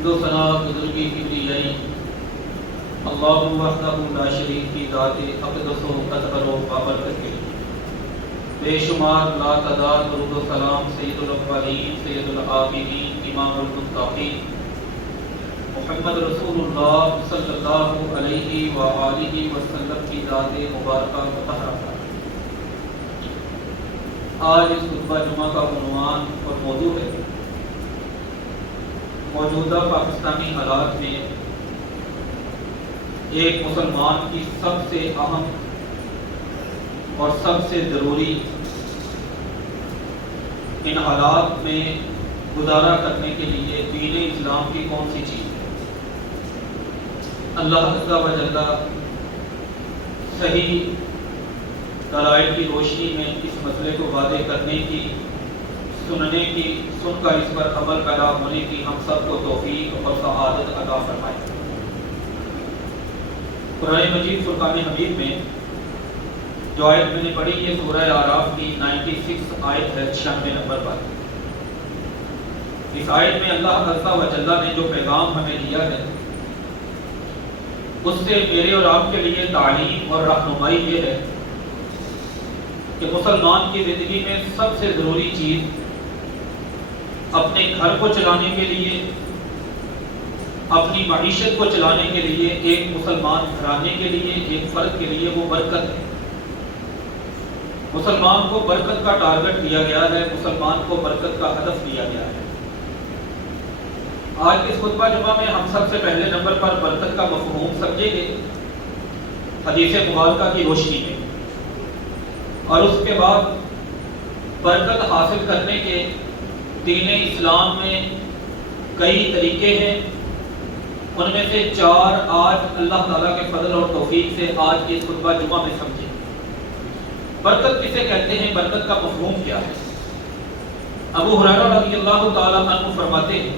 حمد و ثنا بزرگی کبریائی اللہ وحدہ لا شریک کی ذات اقدس و اطہر و بابرکت کے بے شمار لا تعداد درود و سلام سید الاولین سید الآخرین امام المتقین محمد رسول اللہ صلی اللہ علیہ وآلہ وسلم کی ذات مبارکہ مطہرہ پر آج اس خطبہ جمعہ کا عنوان اور موضوع ہے موجودہ پاکستانی حالات میں ایک مسلمان کی سب سے اہم اور سب سے ضروری ان حالات میں گزارا کرنے کے لیے دین اسلام کی کون سی چیز ہے۔ اللہ عز و جل صحیح دلائل کی روشنی میں اس مسئلے کو واضح کرنے کی، سننے کی، سن کر اس پر عمل پیدا ہونے کی ہم سب کو توفیق اور سعادت عطا فرمائے۔ قرآن مجید فرقان حمید میں جو آیت میں نے پڑھی یہ سورہ اعراف کی 96 آیت ہے، 96 نمبر پر۔ اس آیت میں اللہ عز و جل نے جو پیغام ہمیں دیا ہے اس سے میرے اور آپ کے لیے تعلیم اور رہنمائی یہ ہے کہ مسلمان کی زندگی میں سب سے ضروری چیز اپنے گھر کو چلانے کے لیے، اپنی معیشت کو چلانے کے لیے، ایک مسلمان گھرانے کے لیے، ایک فرد کے لیے وہ برکت ہے۔ مسلمان کو برکت کا ٹارگٹ دیا گیا ہے، مسلمان کو برکت کا ہدف دیا گیا ہے۔ آج اس خطبہ جمعہ میں ہم سب سے پہلے نمبر پر برکت کا مفہوم سمجھیں گے حدیث مبارکہ کی روشنی میں، اور اس کے بعد برکت حاصل کرنے کے دین اسلام میں کئی طریقے ہیں، ان میں سے 4 آج اللہ تعالیٰ کے فضل اور توفیق سے آج کی اس خطبہ جمعہ میں سمجھیں۔ برکت کسے کہتے ہیں، برکت کا مفہوم کیا ہے؟ ابو ہریرہ رضی اللہ تعالیٰ عنہ فرماتے ہیں،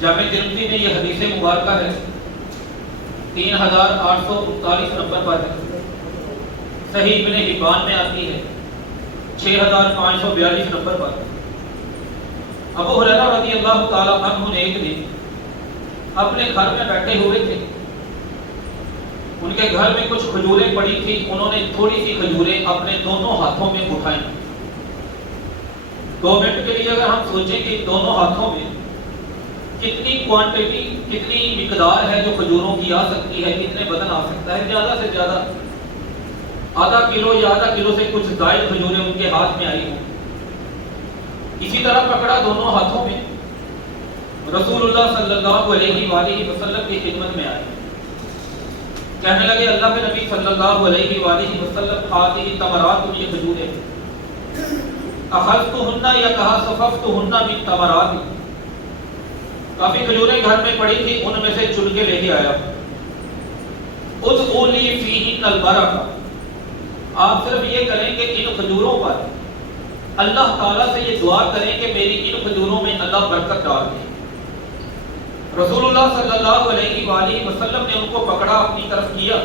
جامع ترمذی میں یہ حدیث مبارکہ ہے، 3839 نمبر پر ہے، صحیح ابن حبان میں آتی ہے 6542 نمبر پر۔ ابو ہریرہ رضی اللہ تعالیٰ عنہ نے ایک دن اپنے گھر میں بیٹھے ہوئے تھے، ان کے گھر میں کچھ کھجوریں پڑی تھی، انہوں نے تھوڑی سی کھجوریں اپنے دونوں ہاتھوں میں اٹھائیں۔ 2 منٹ کے لیے اگر ہم سوچیں کہ دونوں ہاتھوں میں کتنی کوانٹٹی، کتنی مقدار ہے جو کھجوروں کی آ سکتی ہے، کتنے وزن آ سکتا ہے، زیادہ سے زیادہ آدھا کلو یا آدھا کلو سے کچھ زائد کھجوریں ان کے ہاتھ میں آئی ہوں۔ اسی طرح پکڑا دونوں ہاتھوں میں، رسول اللہ صلی اللہ علیہ وآلہ وسلم کی خدمت میں آئے، کہنے لگے اللہ کے نبی صلی اللہ علیہ وآلہ وسلم ہاتھی تمرات، یہ کھجوریں اخذتہن یا کہا صففتہن من تمرات، کافی کھجوریں گھر میں پڑی تھی، ان میں سے چن کے لے کے آیا۔ ادعوا لی فیہن البرکہ، آپ صرف یہ کریں کہ ان کھجوروں پر اللہ تعالیٰ سے یہ دعا کریں کہ میری ان کھجوروں میں اللہ برکت ڈال دے۔ رسول اللہ صلی اللہ علیہ وآلہ وسلم نے ان کو پکڑا، اپنی طرف کیا،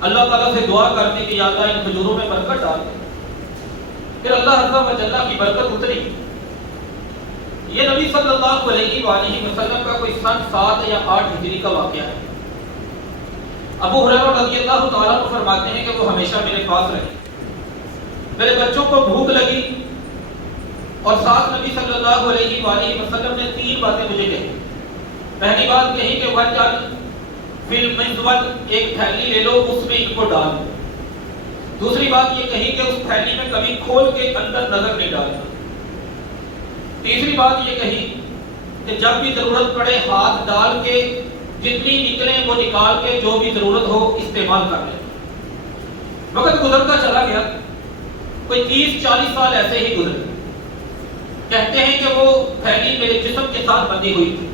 اللہ تعالیٰ سے دعا کرنے کہ یا اللہ ان کھجوروں میں برکت ڈال دے۔ پھر اللہ عز و جل کی برکت اتری۔ یہ نبی صلی اللہ علیہ وآلہ وسلم کا کوئی سن 7 یا 8 ہجری کا واقعہ ہے۔ ابو ہریرہ رضی اللہ تعالیٰ عنہ فرماتے ہیں کہ وہ ہمیشہ میرے پاس رہے، میرے بچوں کو بھوک لگی اور ساتھ نبی صلی اللہ علیہ وآلہ وسلم نے 3 باتیں مجھے کہی۔ پہلی بات کہی کہ وَجْعَلْ فِي الْمِزْوَدِ، ایک تھیلی لے لو، اس میں ان کو ڈال دو۔ دوسری بات یہ کہی کہ اس تھیلی میں کبھی کھول کے اندر نظر نہیں ڈالنا۔ تیسری بات یہ کہی کہ جب بھی ضرورت پڑے ہاتھ ڈال کے جتنی نکلیں وہ نکال کے جو بھی ضرورت ہو استعمال کر لیں۔ وقت گزرتا چلا گیا، کوئی 30-40 سال ایسے ہی گزرے۔ کہتے ہیں کہ وہ تھیلی میرے جسم کے ساتھ بندھی ہوئی تھی،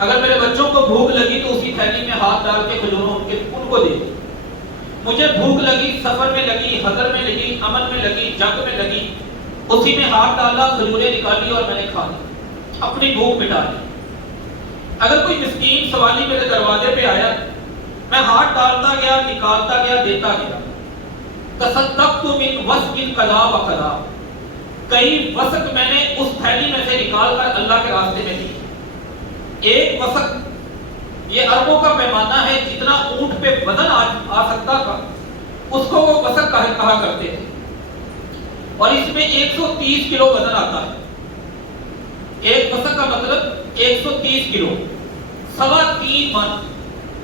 اگر میرے بچوں کو بھوک لگی تو اسی تھیلی میں ہاتھ ڈال کے کھجوروں ان کو دے دی۔ مجھے بھوک لگی، سفر میں لگی، حضر میں لگی، امن میں لگی، جنگ میں لگی، اسی میں ہاتھ ڈالا، کھجوریں نکالی اور میں نے کھا لی، اپنی بھوک مٹا لی۔ اگر کوئی مسکین سوالی میرے دروازے پہ آیا، میں ہاتھ ڈالتا گیا، نکالتا گیا، دیتا گیا۔ تصدقت من وسق القضا وقضا، کئی وسق میں نے اس تھیلی میں سے نکال کر اللہ کے راستے میں دی۔ ایک وسق یہ اربوں کا پیمانہ ہے، جتنا اونٹ پہ وزن آ سکتا تھا اس کو وہ وسق کہا کرتے تھے، اور اس میں 130 کلو وزن آتا ہے۔ ایک وسق کا مطلب 130 کلو، 3.25 من۔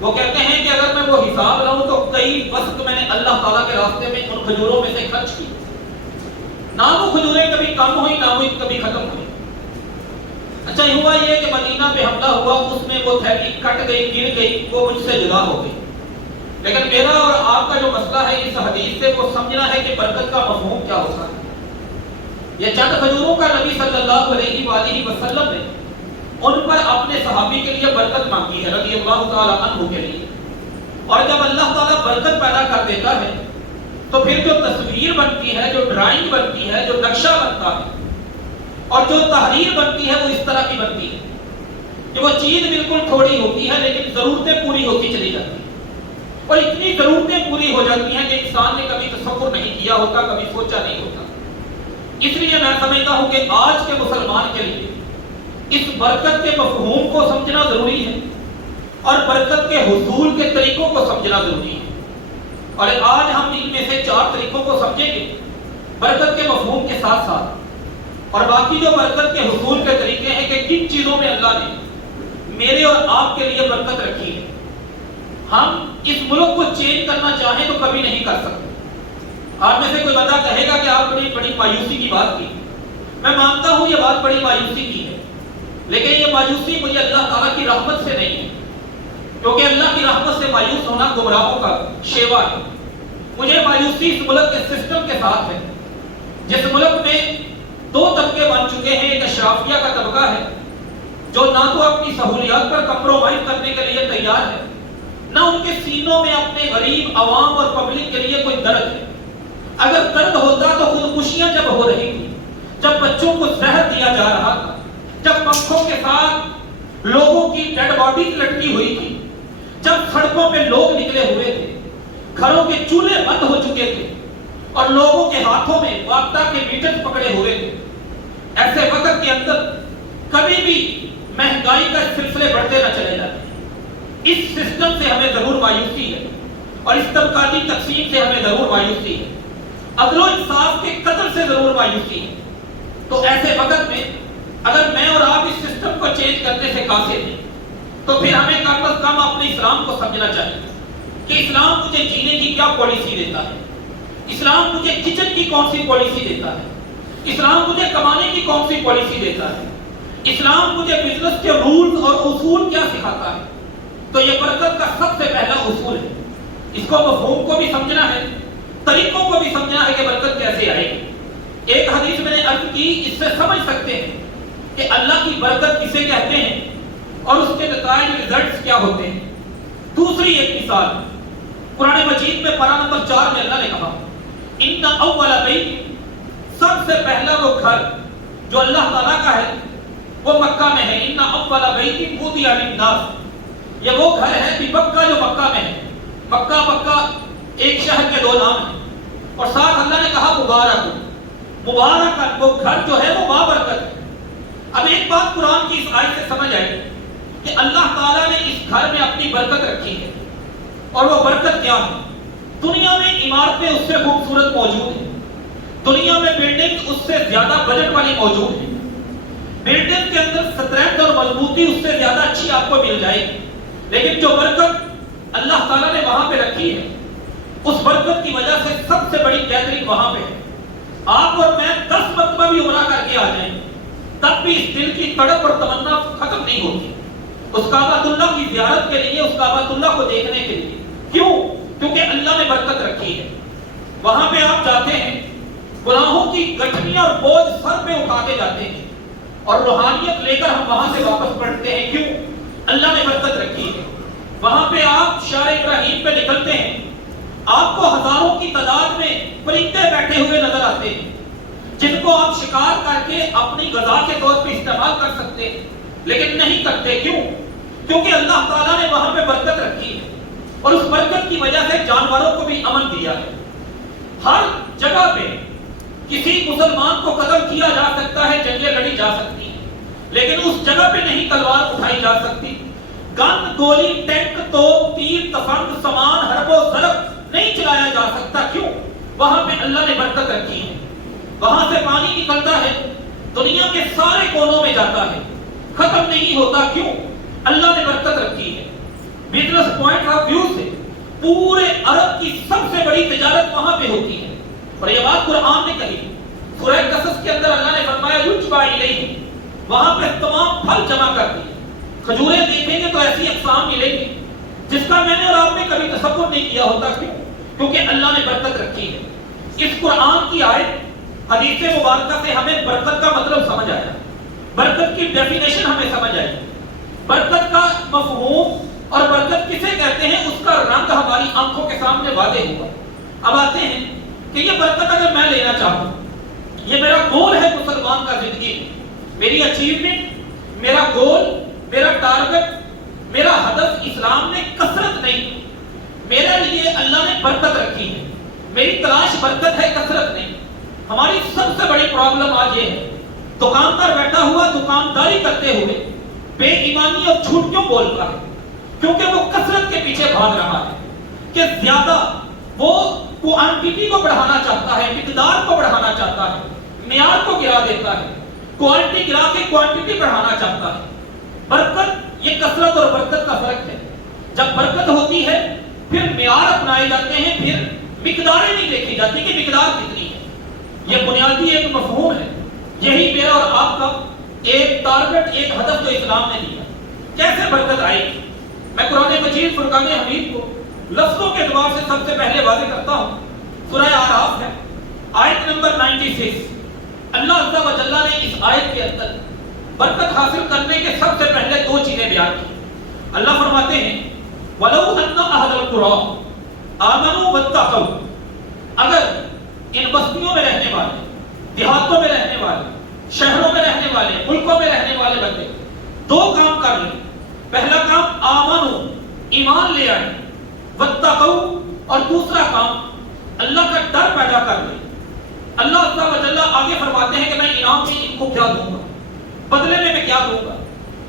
وہ کہتے ہیں کہ اگر میں وہ حساب لاؤں تو کئی وسق میں نے اللہ تعالیٰ کے راستے میں ان کھجوروں میں سے خرچ کی، نہ وہ کھجوریں کبھی کم ہوئی نہ وہ کبھی ختم ہوئی۔ اچھا ہوا یہ کہ مدینہ پہ حملہ ہوا، اس میں وہ تھیلی کٹ گئی، گر گئی، وہ مجھ سے جدا ہو گئی۔ لیکن میرا اور آپ کا جو مسئلہ ہے اس حدیث سے وہ سمجھنا ہے کہ برکت کا مفہوم کیا ہوتا ہے۔ یہ چند کھجوروں کا نبی صلی اللہ علیہ وآلہ وسلم نے ان پر اپنے صحابی کے لیے برکت مانگی ہے، رضی اللہ تعالیٰ عنہ کے لیے۔ اور جب اللہ تعالیٰ برکت پیدا کر دیتا ہے تو پھر جو تصویر بنتی ہے، جو ڈرائنگ بنتی ہے، جو نقشہ بنتا ہے اور جو تحریر بنتی ہے وہ اس طرح کی بنتی ہے کہ وہ چیز بالکل تھوڑی ہوتی ہے لیکن ضرورتیں پوری ہوتی چلی جاتی ہیں، اور اتنی ضرورتیں پوری ہو جاتی ہیں کہ انسان نے کبھی تصور نہیں کیا ہوتا، کبھی سوچا نہیں ہوتا۔ اس لیے میں سمجھتا ہوں کہ آج کے مسلمان کے لیے اس برکت کے مفہوم کو سمجھنا ضروری ہے اور برکت کے حصول کے طریقوں کو سمجھنا ضروری ہے۔ اور آج ہم ان میں سے 4 طریقوں کو سمجھیں گے برکت کے مفہوم کے ساتھ ساتھ، اور باقی جو برکت کے حصول کے طریقے ہیں کہ کن چیزوں میں اللہ نے میرے اور آپ کے لیے برکت رکھی ہے۔ ہم اس ملک کو چینج کرنا چاہیں تو کبھی نہیں کر سکتے۔ آپ میں سے کوئی بندہ کہے گا کہ آپ بڑی مایوسی کی بات کی، میں مانتا ہوں یہ بات بڑی مایوسی کی ہے، لیکن یہ مایوسی مجھے اللہ تعالیٰ کی رحمت سے نہیں ہے، کیونکہ اللہ کی رحمت سے مایوس ہونا گمراہوں کا شیوا ہے۔ مجھے مایوسی اس ملک کے سسٹم کے ساتھ ہے، جس ملک میں 2 طبقے بن چکے ہیں۔ ایک اشرافیہ کا طبقہ ہے جو نہ تو اپنی سہولیات پر کمپرومائز کرنے کے لیے تیار ہے، نہ ان کے سینوں میں اپنے غریب عوام اور پبلک کے لیے کوئی درد ہے۔ اگر درد ہوتا تو خودکشیاں جب ہو رہی تھی، جب بچوں کو زہر دیا جا رہا تھا، جب پنکھوں کے ساتھ لوگوں کی ڈیڈ باڈیز لٹکی ہوئی تھی، جب سڑکوں پہ لوگ نکلے ہوئے تھے، گھروں کے چولہے بند ہو چکے تھے اور لوگوں کے ہاتھوں میں وابدہ کے میٹر پکڑے ہوئے تھے، ایسے وقت کے اندر کبھی بھی مہنگائی کا سلسلے بڑھتے نہ چلے جاتے۔ اس سسٹم سے ہمیں ضرور مایوسی ہے اور اس طبقاتی تقسیم سے ہمیں ضرور مایوسی ہے، عدل و انصاف کے قتل سے ضرور مایوسی ہے۔ تو ایسے وقت میں اگر میں اور آپ اس سسٹم کو چینج کرنے سے قاصر ہیں تو پھر ہمیں کم از کم اپنے اسلام کو سمجھنا چاہیے کہ اسلام مجھے جینے کی کیا پالیسی دیتا ہے، اسلام مجھے کچن کی کون سی پالیسی دیتا ہے، اسلام مجھے کمانے کی کون سی پالیسی دیتا ہے، اسلام مجھے بزنس کے رولز اور اصول کیا سکھاتا ہے۔ تو یہ برکت کا سب سے پہلا اصول ہے، اس کو مفہوم کو بھی سمجھنا ہے، طریقوں کو بھی سمجھنا ہے کہ برکت کیسے آئے گی۔ ایک حدیث میں نے عرض کی، اس سے سمجھ سکتے ہیں کہ اللہ کی برکت کسے کہتے ہیں اور اس کے نتائج ریزلٹس کیا ہوتے ہیں۔ دوسری ایک مثال قرآن مجید میں پارہ نمبر 4 میں اللہ نے کہا ان اول بیت، سب سے پہلا وہ گھر جو اللہ تعالیٰ کا ہے وہ مکہ میں ہے۔ ان اول بیت وضع للناس، یہ وہ گھر ہے مکہ جو مکہ میں ہے۔ مکہ ایک شہر کے 2 نام ہیں، اور ساتھ اللہ نے کہا مبارک، وہ گھر جو ہے وہ بابرکت ہے۔ اب ایک بات قرآن کی اس آیت سے سمجھ آئی کہ اللہ تعالیٰ نے اس گھر میں اپنی برکت رکھی ہے، اور وہ برکت کیا ہے؟ دنیا میں عمارتیں اس سے خوبصورت موجود ہیں، دنیا میں بلڈنگ اس سے زیادہ بجٹ والی موجود ہے، بلڈنگ کے اندر سٹرینتھ اور مضبوطی اس سے زیادہ اچھی آپ کو مل جائے گی، لیکن جو برکت اللہ تعالیٰ نے وہاں پہ رکھی ہے اس برکت کی وجہ سے سب سے بڑی گیدرنگ وہاں پہ ہے۔ آپ اور میں 10 مرتبہ بھی عمرہ کر کے آ جائیں تب بھی اس دل کی تڑپ اور تمنا ختم نہیں ہوتی اس کعبۃ اللہ کی زیارت کے لیے، اس کعبۃ اللہ کو دیکھنے کے لیے۔ کیوں؟ کیونکہ اللہ نے برکت رکھی ہے۔ وہاں پہ آپ جاتے ہیں، گناہوں کی گٹھنیاں اور بوجھ سر پہ اٹھا کے جاتے ہیں، اور روحانیت لے کر ہم وہاں سے واپس پلٹتے ہیں۔ کیوں؟ اللہ نے برکت رکھی ہے۔ وہاں پہ آپ شار ابراہیم پہ نکلتے ہیں، آپ کو ہزاروں کی تعداد میں پرندے بیٹھے ہوئے نظر آتے ہیں جن کو آپ شکار کر کے اپنی غذا کے طور پہ استعمال کر سکتے ہیں، لیکن نہیں کرتے۔ کیوں؟ کیونکہ اللہ تعالیٰ نے وہاں پہ برکت رکھی ہے، اور اس برکت کی وجہ سے جانوروں کو بھی امن دیا ہے۔ ہر جگہ پہ کسی مسلمان کو قتل کیا جا سکتا ہے، جنگیں لڑی جا سکتی ہیں، لیکن اس جگہ پہ نہیں تلوار اٹھائی بڑھائی جا سکتی، گن گولی ٹینک تو تیر تفنگ سامان حرب و ضرب نہیں چلایا جا سکتا. کیوں؟ وہاں پہ اللہ نے برکت رکھی ہے. وہاں سے پانی نکلتا ہے، دنیا کے سارے کونوں میں جاتا ہے، ختم نہیں ہوتا. کیوں؟ اللہ نے برکت رکھی ہے. بزنس پوائنٹ آف ویو سے پورے عرب کی سب سے بڑی تجارت وہاں پہ ہوتی ہے. اور یہ بات قرآن نے کہی. سورہ قصص کے اندر اللہ نے فرمایا یجبا الیہ، وہاں پہ تمام پھل جمع کر دیے. کھجوریں دیکھیں گے تو ایسی اقسام ملیں گی جس کا میں نے اور آپ نے کبھی تصور نہیں کیا ہوتا. کیوں؟ کیونکہ اللہ نے برکت رکھی ہے. اس قرآن کی آیت حدیث مبارکہ سے ہمیں برکت کا مطلب سمجھ آیا، برکت کی ڈیفینیشن ہمیں سمجھ آئی، برکت کا مفہوم اور برکت کسے کہتے ہیں اس کا رنگ ہماری آنکھوں کے سامنے واضح ہوا. اب آتے ہیں کہ یہ برکت اگر میں لینا چاہوں، یہ میرا گول ہے مسلمان کا زندگی میں، میری اچیومنٹ، میرا گول، میرا ٹارگٹ، میرا ہدف اسلام نے کثرت نہیں، میرے لیے اللہ نے برکت رکھی ہے. میری تلاش برکت ہے، کثرت نہیں. ہماری سب سے بڑی پرابلم آج یہ ہے، دکاندار بیٹھا ہوا دکانداری کرتے ہوئے بے ایمانی اور جھوٹ کیوں بولتا ہے؟ کیونکہ وہ کثرت کے پیچھے بھاگ رہا ہے کہ زیادہ وہ کوانٹٹی کو بڑھانا چاہتا ہے، مقدار کو بڑھانا چاہتا ہے، معیار کو گرا دیتا ہے، کوالٹی گرا کے کوانٹٹی بڑھانا چاہتا ہے. برکت یہ کثرت اور برکت کا فرق ہے. جب برکت ہوتی ہے پھر معیار اپنائے جاتے ہیں، پھر مقداریں نہیں دیکھی جاتی کہ مقدار کتنی ہے. یہ بنیادی ایک مفہوم ہے. یہی میرا اور آپ کا ایک ٹارگٹ، ایک ہدف جو اسلام نے دیا. کیسے برکت آئے گی؟ میں قرآن مجید فرقان حمید کو لفظوں کے اعتبار سے سب سے پہلے واضح کرتا ہوں. سورہ اعراف ہے، آیت نمبر 96. اللہ عز و جل نے اس آیت کے اندر برکت حاصل کرنے کے سب سے پہلے دو چیزیں بیان کی. اللہ فرماتے ہیں وَلَوْ أَنَّ أَهْلَ الْقُرَىٰ آمَنُوا وَاتَّقَوْا، اگر ان بستیوں میں رہنے والے، دیہاتوں میں رہنے والے، شہروں میں رہنے والے، ملکوں میں رہنے والے بندے دو کام کر لیں. پہلا کام آمنو، ایمان لے آئے، واتقوا، اور دوسرا کام اللہ کا ڈر پیدا کر لیں. اللہ عز و جل آگے فرماتے ہیں کہ میں انعام میں ان کو کیا دوں گا، بدلے میں کیا دوں گا.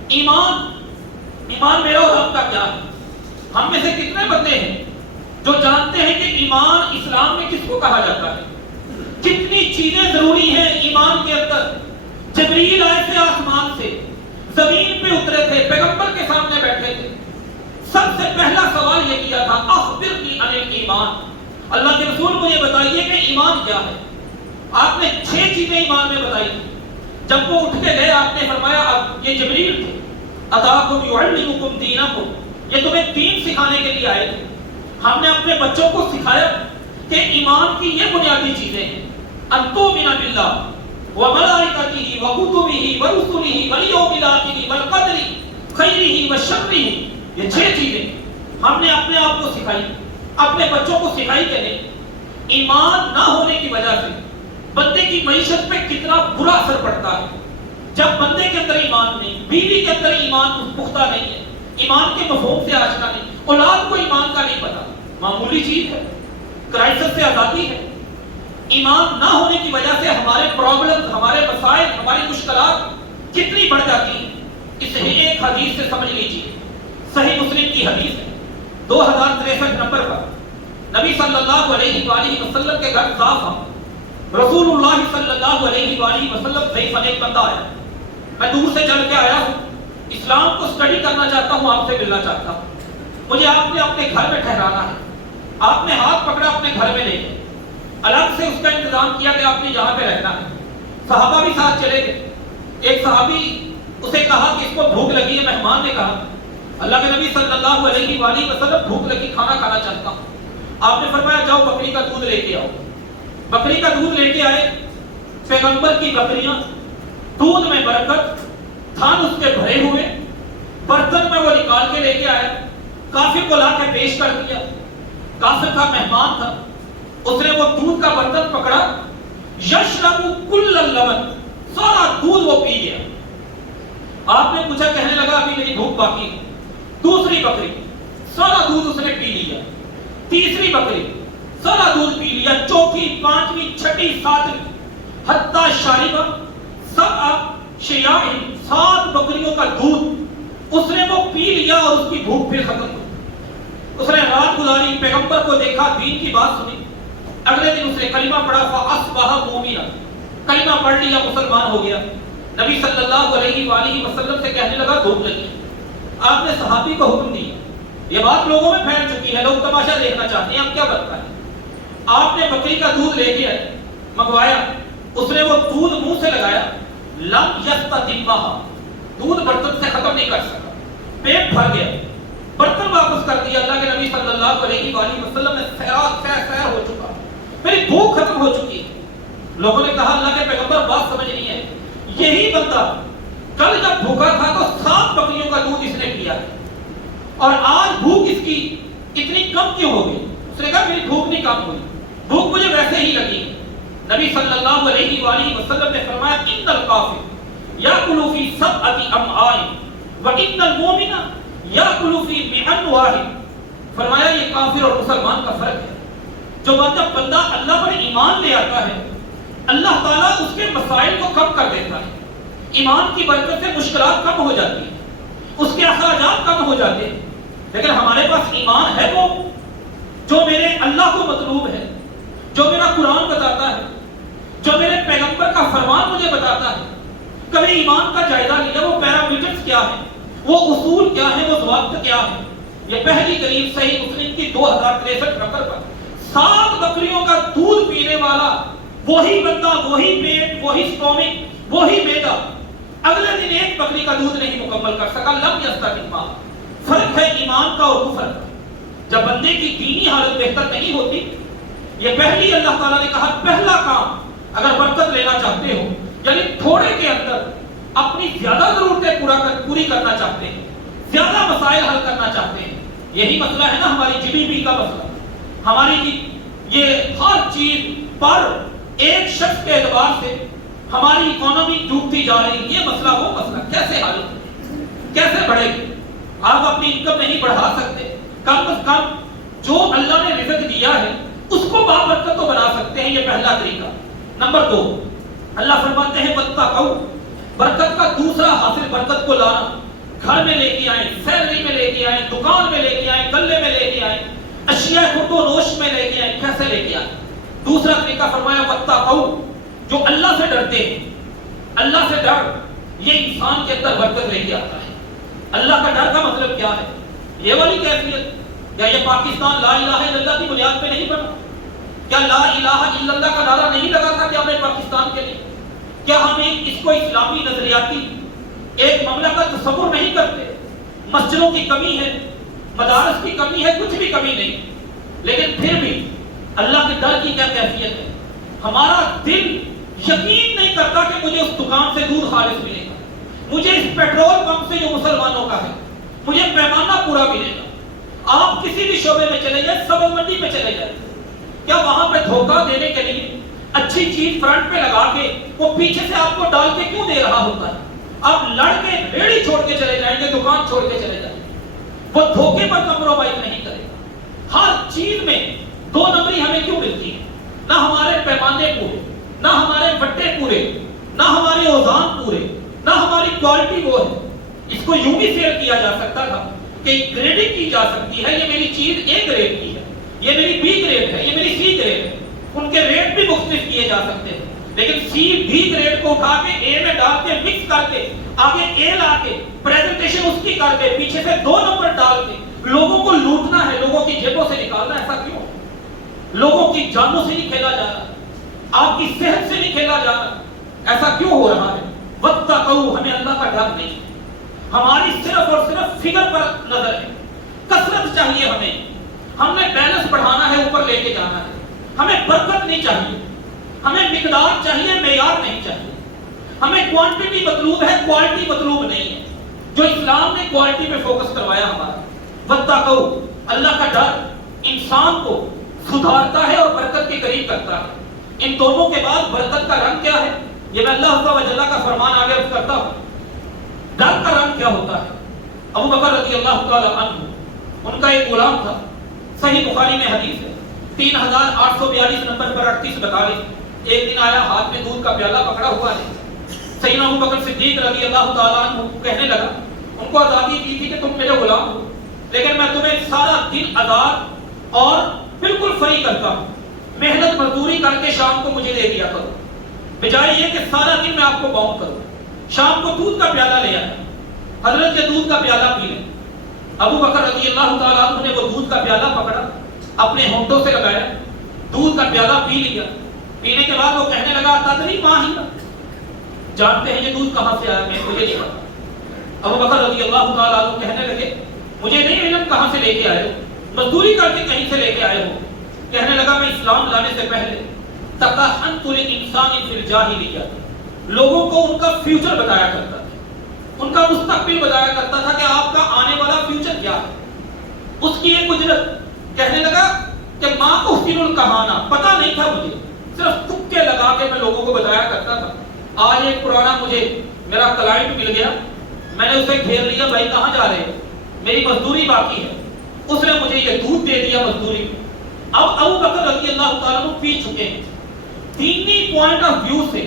ایمان میرا اور آپ کا کیا ہے؟ ہم میں سے کتنے بندے ہیں جو جانتے ہیں کہ ایمان اسلام میں کس کو کہا جاتا ہے؟ کتنی چیزیں ضروری ہیں ایمان کے اندر. جبریل آئے تھے آسمان سے، زمین پہ اترے تھے، پیغمبر کے سامنے بیٹھے تھے، سب سے پہلا سوال یہ کیا تھا اخبرنی عن الایمان، اللہ کے رسول کو یہ بتائیے کہ ایمان کیا ہے. آپ نے 6 چیزیں ایمان میں بتائی تھی. جب وہ اٹھ کے گئے آپ نے فرمایا، اب یہ جبریل تھے، اتاکم یعلمکم دینکم، یہ تمہیں دین سکھانے کے لیے آئے تھے. ہم نے اپنے بچوں کو سکھایا کہ ایمان کی یہ بنیادی چیزیں ہیں، ان تؤمن باللہ وملائکتہ وکتبہ ورسلہ والیوم الآخر والقدر خیرہ وشرہ. یہ 6 چیزیں ہم نے اپنے آپ کو سکھائی، اپنے بچوں کو سکھائی کہ نہیں. ایمان نہ ہونے کی وجہ سے بندے کی معیشت پہ کتنا برا اثر پڑتا ہے. جب بندے کے اندر ایمان نہیں، بیوی کے اندر ایمان پختہ نہیں ہے، ایمان کے مفہوم سے آشنا نہیں، اولاد کو ایمان کا نہیں پتا، معمولی چیز ہے، کرائسس سے آزادی ہے. ایمان نہ ہونے کی وجہ سے ہمارے پرابلم، ہمارے مسائل، ہماری مشکلات کتنی بڑھ جاتی ہیں. اس ایک حدیث سے سمجھ لیجیے، صحیح مسلم کی حدیث ہے 2063 نمبر پر. نبی صلی اللہ علیہ وآلہ وسلم کے گھر ضیاف ہم، رسول اللہ صلی اللہ علیہ وآلہ وسلم ضیفاً ایک بندہ آیا. میں دور سے چل کے آیا ہوں، اسلام کو اسٹڈی کرنا چاہتا ہوں، آپ سے ملنا چاہتا ہوں. مجھے آپ نے اپنے گھر میں ٹھہرانا ہے. آپ نے ہاتھ پکڑا اپنے گھر میں لے گئے، الگ سے اس کا انتظام کیا کہ آپ نے یہاں پہ رہنا ہے. صحابہ بھی ساتھ چلے گئے. ایک صحابی اسے کہا کہ اس کو بھوک لگی ہے. مہمان نے کہا اللہ کے نبی صلی اللہ علیہ وآلہ وسلم بھوک لگی، کھانا کھانا چاہتا ہوں. آپ نے فرمایا جاؤ بکری کا دودھ لے کے آؤ. بکری کا دودھ لے کے آئے. پیغمبر کی بکریاں، دودھ میں برکت، تھان اس کے بھرے ہوئے، برتن میں وہ نکال کے لے کے آیا. کافر کو لا کے پیش کر دیا. کافر کا مہمان تھا، اس نے وہ دودھ کا برتن پکڑا، یشرب کل اللبن، سارا دودھ وہ پی گیا. آپ نے پوچھا، کہنے لگا ابھی میری بھوک باقی ہے. دوسری بکری سارا دودھ اس نے پی لیا. تیسری بکری سارا دودھ پی لیا. چوتھی، پانچویں، چھٹی، ساتویں، حتی شاربہ سبع شیاء، 7 بکریوں کا دودھ اس نے وہ پی لیا اور اس کی بھوک پھر ختم ہوئی. اس نے رات گزاری، پیغمبر کو دیکھا، دین کی بات سنی. اگلے دن اس نے کلمہ پڑھا، فاصبح مومنا، کلمہ پڑھ لیا، مسلمان ہو گیا. نبی صلی اللہ علیہ وآلہ وسلم سے کہنے لگا بھوک لگی. آپ نے صحابی کو حکم دیا، یہ بات لوگوں میں پھیل چکی ہے، لوگ تماشا دیکھنا چاہتے ہیں اب کیا بنتا ہے. آپ نے بکری کا دودھ لے کے آئے، منگوایا، اس نے وہ دودھ منہ سے لگایا، لم یستتمھا، دودھ برتن سے ختم نہیں کر سکا، پیٹ بھر گیا، برتن واپس کر دیا. اللہ کے نبی صلی اللہ علیہ وآلہ وسلم نے سیر ہو چکا، میری بھوک ختم ہو چکی ہے. لوگوں نے کہا اللہ کے پیغمبر بات سمجھ نہیں ہے، یہی بندہ کل جب بھوکا تھا تو 7 بکریوں کا دودھ اس نے پیا اور آج بھوک اس کی اتنی کم کیوں ہو گئی؟ اس نے کہا میری بھوک نہیں کم ہوئی، بھوک مجھے ویسے ہی لگی. نبی صلی اللہ علیہ وآلہ وسلم نے فرمایا ان الکافر یاکل فی سبعۃ امعاء وان المؤمن یاکل فی مئن واحد. فرمایا یہ کافر اور مسلمان کا فرق ہے. جو بندہ اللہ پر ایمان لے آتا ہے اللہ تعالیٰ اس کے مسائل کو کم کر دیتا ہے. ایمان کی برکت سے مشکلات کم ہو جاتی ہیں، اس کے اخراجات کم ہو جاتے ہیں. لیکن ہمارے پاس ایمان ہے وہ جو میرے اللہ کو مطلوب ہے، جو میرا قرآن بتاتا ہے، جو میرے پیغمبر کا فرمان مجھے بتاتا ہے. کبھی ایمان کا جائزہ لیا، وہ پیرامیٹرز کیا ہیں، وہ اصول کیا ہیں، وہ ضوابط کیا ہیں. یہ پہلی دلیل صحیح مسلم کی 2063 نمبر پر 7 بکریوں کا دودھ پینے والا وہی بندہ، وہی پیٹ، وہی سٹومک، وہی معدہ اگلے دن 1 بکری کا دودھ نہیں مکمل کر سکا. لم یستتمھا. فرق ہے ایمان کا اور کفر کا. جب بندے کی دینی حالت بہتر نہیں ہوتی، یہ پہلی اللہ تعالیٰ نے کہا پہلا کام اگر برکت لینا چاہتے ہو، یعنی تھوڑے کے اندر اپنی زیادہ ضرورتیں پوری کرنا چاہتے ہیں، زیادہ مسائل حل کرنا چاہتے ہیں. یہی مسئلہ ہے نا ہماری جی ڈی پی کا مسئلہ. ہماری یہ ہر چیز پر ایک شخص کے اعتبار سے ہماری اکانومی ڈوبتی جا رہی. یہ مسئلہ وہ مسئلہ کیسے حل ہوگا، کیسے بڑھے گی؟ آپ اپنی انکم نہیں بڑھا سکتے، کم از کم جو اللہ نے رزق دیا ہے اس کو بابرکت تو بنا سکتے ہیں. یہ پہلا طریقہ. نمبر 2، اللہ فرماتے ہیں واتقوا، برکت کا دوسرا حاصل برکت کو لانا. گھر میں لے کے آئیں، سیلری میں لے کے آئیں، دکان میں لے کے آئیں، گلے میں لے کے آئیں، اشیاء خرد و نوش میں لے کے آئیں. کیسے لے کے آئیں؟ دوسرا طریقہ فرمایا واتقوا، جو اللہ سے ڈرتے ہیں. اللہ سے ڈر یہ انسان کے اندر برکت لے کے آتا ہے. اللہ کا ڈر کا مطلب کیا ہے؟ یہ والی کیفیت. کیا یہ پاکستان لا الہ الا اللہ کی بنیاد پہ نہیں بنا؟ کیا لا الہ الا اللہ کا نعرہ نہیں لگا تھا کہ ہمیں پاکستان کے لیے؟ کیا ہم اس کو اسلامی نظریاتی ایک مملکت کا تصور نہیں کرتے؟ مسجدوں کی کمی ہے، مدارس کی کمی ہے، کچھ بھی کمی نہیں. لیکن پھر بھی اللہ کے ڈر کی کیا کیفیت ہے؟ ہمارا دل یقین نہیں کرتا کہ مجھے اس دکان سے دودھ خالص ملے گا، مجھے اس پیٹرول پمپ سے جو مسلمانوں کا ہے مجھے پیمانہ پورا ملے گا. آپ کسی بھی شعبے میں چلے جائیں، سبز منڈی میں چلے جائیں، کیا وہاں پہ دھوکہ دینے کے لیے اچھی چیز فرنٹ پہ لگا کے وہ پیچھے سے آپ کو ڈال کے کیوں دے رہا ہوتا ہے؟ آپ لڑ کے ریڑھی چھوڑ کے چلے جائیں گے، دکان چھوڑ کے چلے جائیں گے، وہ دھوکے پر کمپرومائز نہیں کرے گا. ہر چیز میں 2 نمبری ہمیں کیوں ملتی ہے؟ نہ ہمارے پیمانے پورے، نہ ہمارے بٹے پورے، نہ ہمارے اوزان پورے، نہ ہماری کوالٹی وہ ہے. اس کو یوں بھی سیل کیا جا سکتا تھا کہ گریڈنگ کی جا سکتی ہے، یہ میری چیز A گریڈ کی ہے، یہ میری B گریڈ ہے، یہ میری C گریڈ ہے. ان کے ریٹ بھی مختلف کیے جا سکتے ہیں. لیکن C B گریڈ کو اٹھا کے A میں ڈال کے مکس کر کے آگے A لا کے پریزنٹیشن اس کی کر کے پیچھے سے 2 نمبر ڈال کے لوگوں کو لوٹنا ہے، لوگوں کی جیبوں سے نکالنا. ایسا کیوں؟ لوگوں کی جانوں سے نہیں کھیلا جا رہا، آپ کی صحت سے نہیں کھیلا جا رہا. ایسا کیوں ہو رہا ہے؟ واتقوا، ہمیں اللہ کا ڈر نہیں، ہماری صرف اور صرف فگر پر نظر ہے. کثرت چاہیے ہم نے بیلنس بڑھانا ہے، اوپر لے کے جانا ہے. ہمیں برکت نہیں چاہیے، ہمیں مقدار چاہیے، معیار نہیں چاہیے. ہمیں کوانٹٹی مطلوب ہے، کوالٹی مطلوب نہیں ہے. جو اسلام نے کوالٹی پہ فوکس کروایا ہمارا. واتقوا، اللہ کا ڈر انسان کو سدھارتا ہے اور برکت کے قریب کرتا ہے. ان دونوں کے بعد برکت کا رنگ کیا ہے؟ یہ میں اللہ عز و جل کا فرمان آگے عرض کرتا ہوں. ڈر کا رنگ کیا ہوتا ہے؟ ابو بکر رضی اللہ تعالی عنہ، ان کا ایک غلام تھا. صحیح بخاری میں حدیث ہے 3842 نمبر پر 3842. ایک دن آیا، ہاتھ میں دودھ کا پیالہ پکڑا ہوا ہے. سیدنا ابو بکر صدیق رضی اللہ تعالی عنہ کہنے لگا، ان کو آزادی دی تھی کہ تم میرے غلام ہو، لیکن میں تمہیں سارا دن آزاد اور بالکل فری کرتا ہوں، محنت مزدوری کر کے شام کو مجھے دے دیا کرو، بجائے یہ کہ سارا دن میں آپ کو باؤنڈ کروں۔ شام کو دودھ کا پیالہ لے آیا، حضرت کے دودھ کا پیالہ پی لیں۔ ابو بکر رضی اللہ تعالیٰ عنہ نے وہ دودھ کا پیالہ پکڑا، اپنے ہونٹوں سے لگایا، دودھ کا پیالہ پی لیا۔ پینے کے بعد وہ کہنے لگا تدری ماں ہی، جانتے ہیں یہ دودھ کہاں سے آیا؟ مجھے نہیں پتا۔ ابو بکر رضی اللہ تعالیٰ عنہ کہنے لگے مجھے نہیں علم کہاں سے لے کے آئے ہو، مزدوری کر کے کہیں سے لے کے آئے ہو؟ کہنے لگا میں اسلام لانے سے پہلے تقحنت للانسان فی الجاہلیہ، لوگوں کو ان کا فیوچر بتایا کرتا تھا، ان کا مستقبل بتایا کرتا تھا کہ آپ کا آنے والا فیوچر کیا ہے، اس کی ایک اجرت۔ کہنے لگا کہ ماں احسن الکہانہ، پتہ نہیں تھا مجھے، صرف تکے لگا کے میں لوگوں کو بتایا کرتا تھا۔ آج ایک پرانا مجھے میرا کلائنٹ مل گیا، میں نے اسے گھیر لیا، بھائی کہاں جا رہے ہو؟ میری مزدوری باقی ہے۔ اس نے مجھے یہ دودھ دے دیا مزدوری۔ اب ابو بکر رضی اللہ تعالیٰ عنہ پی چکے ہیں، دینی پوائنٹ آف ویو سے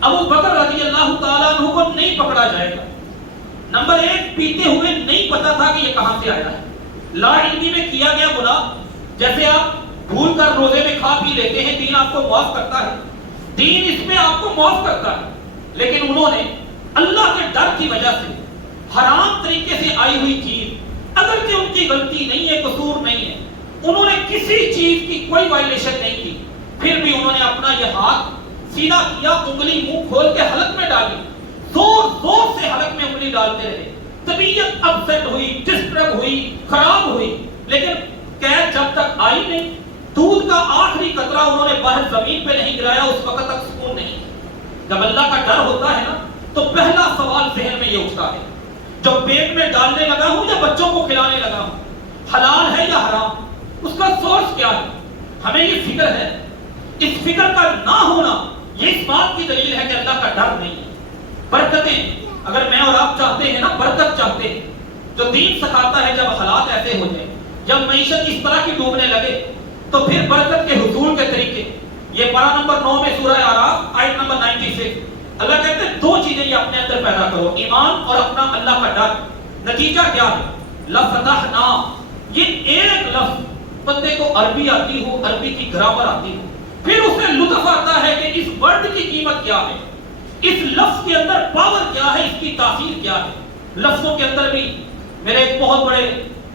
ابو بکر رضی اللہ تعالیٰ عنہ کو نہیں پکڑا جائے گا۔ نمبر ایک، پیتے ہوئے نہیں پتا تھا کہ یہ کہاں سے آیا ہے، لا علمی میں کیا گیا گناہ۔ جیسے آپ بھول کر روزے میں کھا پی لیتے ہیں، دین آپ کو معاف کرتا ہے، دین اس میں آپ کو معاف کرتا ہے، لیکن انہوں نے اللہ کے ڈر کی وجہ سے حرام طریقے سے آئی ہوئی چیز، اگرچہ ان کی غلطی نہیں ہے، قصور نہیں ہے، انہوں نے کسی چیز کی کوئی وائلیشن نہیں کی، پھر بھی انہوں نے اپنا یہ ہاتھ سیدھا کیا، انگلی منہ کھول کے حلق میں ڈالی، زور زور سے حلق میں انگلی ڈالتے رہے، طبیعت اپسیٹ ہوئی، ڈسٹرب ہوئی، خراب ہوئی، لیکن قید جب تک آئی نہیں، دودھ کا آخری قطرہ انہوں نے باہر زمین پہ نہیں گرایا، اس وقت تک سکون نہیں۔ جب اللہ کا ڈر ہوتا ہے نا تو پہلا سوال ذہن میں یہ اٹھتا ہے، جو پیٹ میں ڈالنے لگا ہوں یا بچوں کو کھلانے لگا ہوں، حلال ہے یا حرام، اس کا سورس کیا ہے؟ ہمیں یہ فکر ہے۔ اس فکر کا نہ ہونا یہ اس بات کی دلیل ہے کہ اللہ کا ڈر نہیں ہے۔ برکتیں اگر میں اور آپ چاہتے ہیں نا، برکت چاہتے ہیں، جو دین سکھاتا ہے، جب حالات ایسے ہو جائیں، جب معیشت اس طرح کی ڈوبنے لگے، تو پھر برکت کے حصول کے طریقے، یہ پارہ نمبر 9 میں سورہ اعراف آیت نمبر 96، اللہ کہتے ہیں دو چیزیں یہ اپنے اندر پیدا کرو، ایمان اور اپنا اللہ کا ڈر۔ نتیجہ کیا ہے؟ لفتحنا، یہ ایک لفظ بندے کو عربی آتی ہو، عربی کی گرامر آتی ہو، پھر اسے لطف آتا ہے کہ اس ورڈ کی قیمت کیا ہے، اس لفظ کے اندر پاور کیا ہے، اس کی تاثیر کیا ہے۔ لفظوں کے اندر بھی میرے ایک بہت بڑے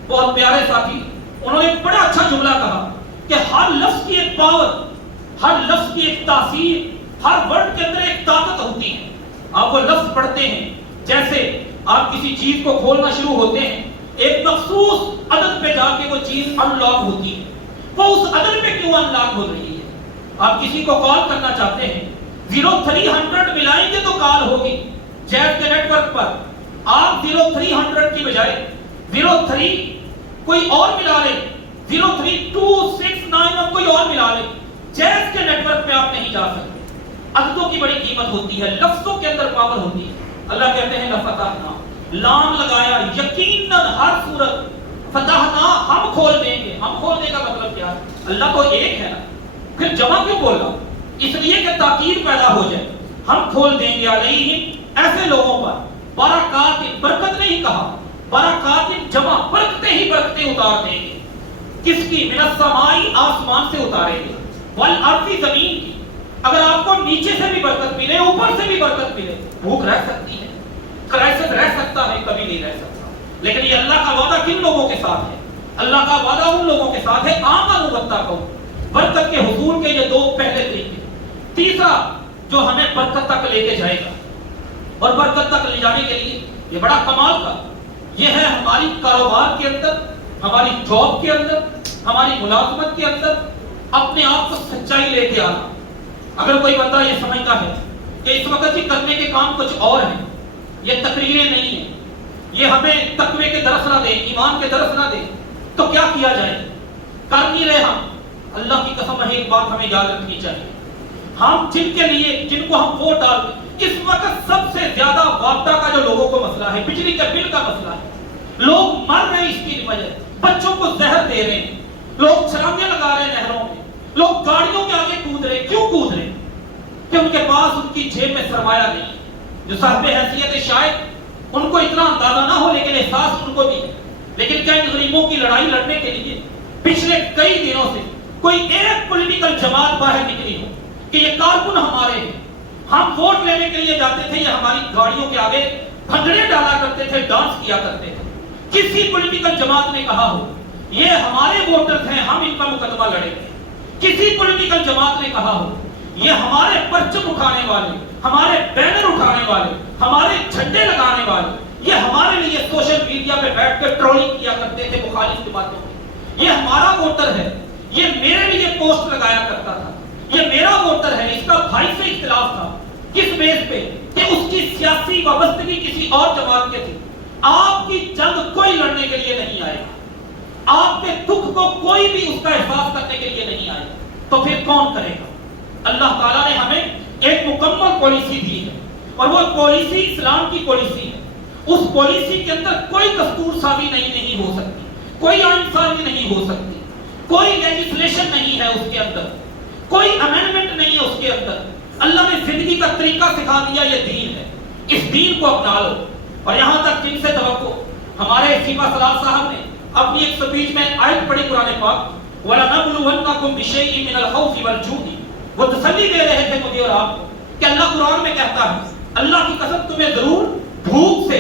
بہت پیارے ساتھی، انہوں نے ایک بڑا اچھا جملہ کہا کہ ہر لفظ کی ایک پاور، ہر لفظ کی ایک تاثیر، ہر ورڈ کے اندر ایک طاقت ہوتی ہے۔ آپ وہ لفظ پڑھتے ہیں، جیسے آپ کسی چیز کو کھولنا شروع ہوتے ہیں، ایک مخصوص عدد پہ جا کے وہ چیز ان لاک ہوتی ہے، وہ اس عدد پہ کیوں ان لاک ہو رہی ہے؟ آپ کسی کو کال کرنا چاہتے ہیں، 0300 ملائیں گے تو کال ہوگی، جیز کے نیٹ ورک پر آپ 0300 کی بجائے 03 کوئی اور ملا لیں، 03269 اور کوئی اور ملا لیں، جیز کے نیٹ ورک پہ آپ نہیں جا سکتے۔ عددوں کی بڑی قیمت ہوتی ہے، لفظوں کے اندر پاور ہوتی ہے۔ اللہ کہتے ہیں لفتحنا، لام لگایا، یقیناً ہر صورت، فتحنا ہم کھول دیں گے۔ ہم کھولنے کا مطلب کیا ہے؟ اللہ تو ایک ہے نا، پھر جمع کیوں بولا؟ اس لیے کہ تاکید پیدا ہو جائے، ہم کھول دیں گے علیہم، ایسے لوگوں پر، برکات، برکت نہیں کہا، برکات جمع، برکتیں ہی برکتیں اتار دیں گے۔ کس کی؟ من السماء، آسمان سے اتاریں گے، والارض، زمین کی۔ اگر آپ کو نیچے سے بھی برکت ملے، اوپر سے بھی برکت ملے، بھوک رہ سکتی ہے، کرائسس رہ سکتا ہے، کبھی نہیں رہ سکتا، لیکن یہ اللہ کا وعدہ کن لوگوں کے ساتھ ہے؟ اللہ کا وعدہ ان لوگوں کے ساتھ ہے آمنوا واتقوا۔ برکت کے حصول کے یہ دو پہلے طریقے۔ تیسرا جو ہمیں برکت تک لے کے جائے گا، اور برکت تک لے جانے کے لیے یہ بڑا کمال کا، یہ ہے ہماری کاروبار کے اندر، ہماری جاب کے اندر، ہماری ملازمت کے اندر اپنے آپ کو سچائی لے کے آنا۔ اگر کوئی بندہ یہ سمجھتا ہے کہ اس وقت ہی کرنے کے کام کچھ اور ہیں، یہ تقریریں نہیں ہیں، یہ ہمیں تقوی کے درس نہ دے، ایمان کے درس نہ دے، تو کیا کیا جائے؟ کر نہیں رہے ہم۔ اللہ کی قسم ہے، ایک بات ہمیں یاد رکھنی چاہیے، ہم جن کے لیے، جن کو ہم ووٹ ڈالتے، اس وقت سب سے زیادہ وابدہ کا جو لوگوں کو مسئلہ ہے، بجلی کے بل کا مسئلہ ہے۔ لوگ مر رہے ہیں اس کی وجہ، بچوں کو زہر دے رہے ہیں، لوگ چھلانگیں لگا رہے ہیں نہروں میں، لوگ گاڑیوں کے آگے کود رہے ہیں۔ کیوں کود رہے ہیں؟ کہ ان کے پاس ان کی جیب میں سرمایہ نہیں ہے۔ جو صاحب حیثیت شاید ان کو اتنا اندازہ نہ ہو لیکن احساس ان کو بھی ہے. لیکن کیا ان غریبوں کی لڑائی لڑنے کے لیے پچھلے کئی دنوں سے کوئی ایک پولیٹیکل جماعت باہر نکلی ہو کہ یہ کارکن ہمارے ہیں, ہم ووٹ لینے کے لیے جاتے تھے, یہ ہماری گاڑیوں کے آگے بھنگڑے ڈالا کرتے تھے, ڈانس کیا کرتے تھے, کسی پولیٹیکل جماعت نے کہا ہو یہ ہمارے ووٹر ہیں, ہم ان کا مقدمہ لڑیں گے؟ کسی پولیٹیکل جماعت نے کہا ہو یہ ہمارے پرچم اٹھانے والے, ہمارے بینر اٹھانے والے, ہمارے جھنڈے لگانے والے, یہ ہمارے لیے سوشل میڈیا پہ بیٹھ کر ٹرولنگ کیا کرتے تھے مخالف کی باتوں میں, یہ ہمارا ووٹر ہے, یہ میرے لیے پوسٹ لگایا کرتا تھا, یہ میرا ووٹر ہے, اس کا بھائی سے اختلاف تھا کس بیس پہ کہ اس کی سیاسی وابستگی کسی اور جماعت کے تھی. آپ کی جنگ کوئی لڑنے کے لیے نہیں آئے گا, آپ کے دکھ کو کوئی بھی اس کا احساس کرنے کے لیے نہیں آئے گا, تو پھر کون کرے گا؟ اللہ تعالیٰ نے ہمیں ایک مکمل پالیسی دی ہے اور وہ پالیسی اسلام کی پالیسی ہے. اس پالیسی کے اندر کوئی دستور سازی نہیں ہو سکتی, کوئی آئین سازی نہیں ہو سکتی, کوئی لیجسلیشن نہیں ہے اس کے اندر, کوئی امینڈمنٹ نہیں ہے اس کے اندر. اللہ نے زندگی کا طریقہ سکھا دیا, یہ دین ہے, اس دین کو اپنا لو. اور یہاں تک جن سے توقع ہمارے سیما سلام صاحب نے اپنی ایک سپیچ میں آیت پڑھی قرآن پاک, وَلَنَبْلُوَنَّكُمْ بِشَيْءٍ مِّنَ الْخَوْفِ وَالْجُوعِ, وہ تسلی دے رہے تھے مجھے اور آپ کو کہ اللہ قرآن میں کہتا ہے اللہ کی قسم تمہیں ضرور بھوک سے,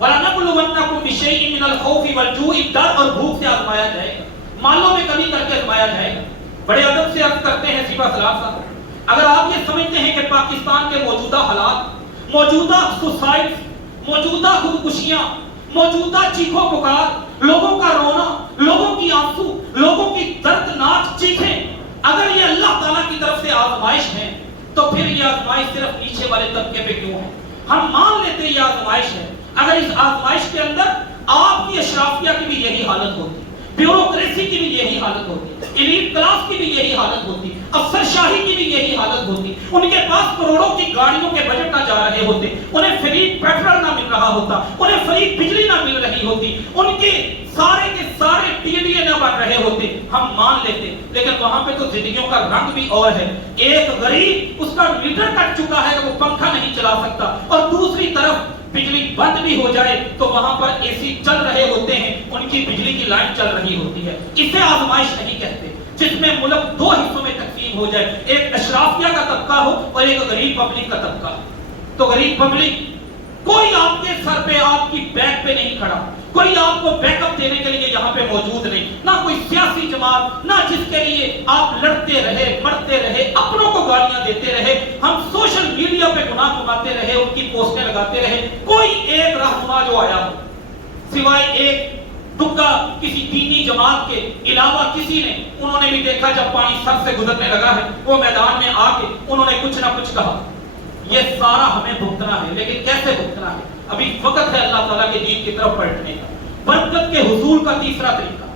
وَلَنَبْلُوَنَّكُمْ بِشَيْءٍ مِّنَ الْخَوْفِ وَالْجُوعِ, ڈر اور بھوک سے آزمایا جائے گا, مالوں میں کمی کر کے آزمایا جائے گا. بڑے ادب سے عرض کرتے ہیں سیما سلام صاحب, اگر آپ یہ سمجھتے ہیں کہ پاکستان کے موجودہ حالات, موجودہ سوسائٹس, موجودہ خودکشیاں, موجودہ چیخو پکار, لوگوں کا رونا, لوگوں کی آنسو, لوگوں کی دردناک چیخیں اگر یہ اللہ تعالیٰ کی طرف سے آزمائش ہے تو پھر یہ آزمائش صرف نیچے والے طبقے پہ کیوں ہے؟ ہم مان لیتے یہ آزمائش ہے. اگر اس آزمائش کے اندر آپ کی اشرافیہ کی بھی یہی حالت ہوتی, بیوروکریسی کی بھی یہی حالت ہوتی, ایلیٹ کلاس کی بھی یہی حالت ہوتی, افسر شاہی کی بھی یہی حالت ہوتی, ان کے پاس کروڑوں کی گاڑیوں کے بجٹ نہ جا رہے ہوتے, انہیں فری پیٹرول نہ مل رہا ہوتا, انہیں فری بجلی نہ مل رہی ہوتی, ان کے سارے ٹی ڈی اے نہ بن رہے ہوتے, ہم مان لیتے. لیکن وہاں پہ تو زندگیوں کا رنگ بھی اور ہے. ایک غریب, اس کا میٹر کٹ چکا ہے, وہ پنکھا نہیں چلا سکتا, اور دوسری طرف بجلی بند بھی ہو جائے تو وہاں پر اے سی چل رہے ہوتے ہیں, ان کی بجلی کی لائن چل رہی ہوتی ہے. اسے آزمائش نہیں کہتے, جس میں ملک دو حصوں میں تقسیم ہو جائے, ایک اشرافیہ کا طبقہ ہو اور ایک غریب پبلک کا طبقہ. تو غریب پبلک, کوئی آپ کے سر پہ, آپ کی بیک پہ نہیں کھڑا, کوئی آپ کو بیک اپ دینے کے لیے یہاں پہ موجود نہیں, نہ کوئی سیاسی جماعت, نہ جس کے لیے آپ لڑتے رہے, مرتے رہے, اپنوں کو گالیاں دیتے رہے, ہم سوشل میڈیا پہ گناہ کماتے رہے, ان کی پوسٹیں لگاتے رہے. کوئی ایک رہنما جو آیا ہو سوائے ایک دکا کسی دینی جماعت کے علاوہ کسی نے, انہوں نے بھی دیکھا جب پانی سر سے گزرنے لگا ہے, وہ میدان میں آ کے انہوں نے کچھ نہ کچھ کہا. یہ سارا ہمیں بھگتنا ہے, لیکن کیسے بھگتنا ہے؟ ابھی وقت ہے اللہ تعالیٰ کے دین کی طرف پلٹنے کا. برکت کے حصول کا تیسرا طریقہ,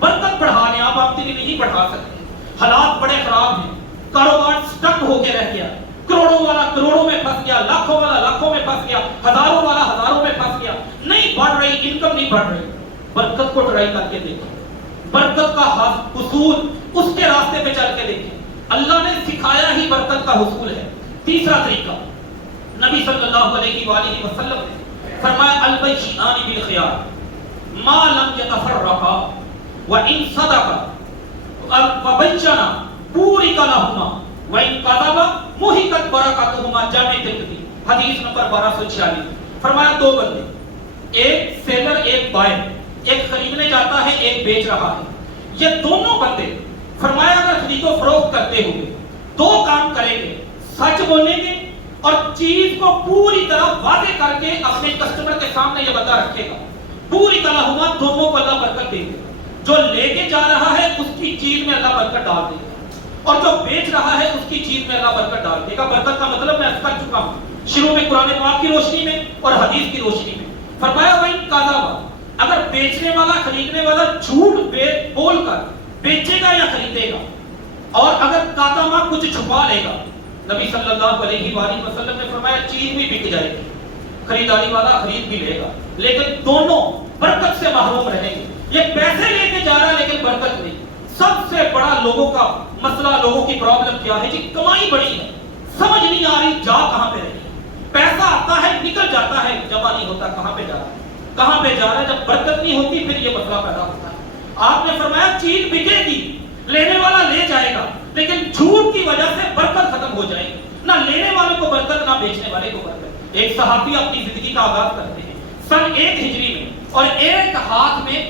برکت بڑھانے. آپ آمدنی نہیں بڑھا سکتے, حالات بڑے خراب ہیں, کاروبار سٹک ہو کے رہ گیا, کروڑوں والا کروڑوں میں پھنس گیا, لاکھوں والا لاکھوں میں پھنس گیا, ہزاروں والا ہزاروں میں پھنس گیا, نہیں بڑھ رہی انکم, نہیں بڑھ رہی. برکت کو ٹرائی کر کے دیکھیں, برکت کا حصول اس کے راستے پہ چل کے دیکھیں. اللہ نے سکھایا ہی برکت کا حصول ہے. تیسرا طریقہ, نبی صلی اللہ علیہ وآلہ وسلم نے فرمایا البیعان بالخیار ما لم یتفرقا وان صدقا وبینا بورک لہما وان کذبا محقت برکاتہما. جامع ترمذی حدیث نمبر 1246. فرمایا دو بندے, ایک سیلر ایک بائر, ایک خریدنے جاتا ہے ایک بیچ رہا ہے. یہ دونوں بندے فرمایا اگر خرید و فروخت کرتے ہوئے دو کام کریں گے, سچ بولیں گے اور چیز کو پوری طرح واضح کر کے اپنے کسٹمر کے سامنے یہ بتا رکھے گا, پوری طرح ہوا, دونوں کو اللہ برکت دے گا. جو لے کے جا رہا ہے اس کی چیز میں اللہ برکت ڈال دے گا, اور جو بیچ رہا ہے اس کی چیز میں اللہ برکت ڈال دے گا. برکت کا مطلب میں کر چکا ہوں شروع میں قرآن پاک کی روشنی میں اور حدیث کی روشنی میں. فرمایا وہی کاذبا, اگر بیچنے والا خریدنے والا جھوٹ بول کر بیچے گا یا خریدے گا, اور اگر کاتما کچھ چھپا لے گا, نبی صلی اللہ علیہ وآلہ وسلم نے فرمایا چیز بھی بک جائے گی, خریداری والا خرید بھی لے گا, لیکن دونوں برکت سے محروم رہیں گے. یہ پیسے لے کے جا رہا ہے لیکن برکت نہیں. سب سے بڑا لوگوں کا مسئلہ, لوگوں کی پرابلم کیا ہے جی؟ کمائی بڑی ہے, سمجھ نہیں آ رہی جا کہاں پہ رہی. پیسہ آتا ہے نکل جاتا ہے، جمع نہیں ہوتا، کہاں پہ جا رہا ہے، کہاں پہ جا رہا ہے؟ جب برکت نہیں ہوتی پھر یہ مسئلہ پیدا ہوتا ہے۔ آپ نے فرمایا چیز بکے گی، لینے والا لے جائے گا، لیکن جھوٹ کی وجہ سے برکت ختم ہو جائے گی، نہ لینے والے کو برکت نہ بیچنے والے کو برکت۔ ایک صحابی اپنی زندگی کا آغاز کرتے ہیں سن 1 ہجری میں، اور ایک ہاتھ میں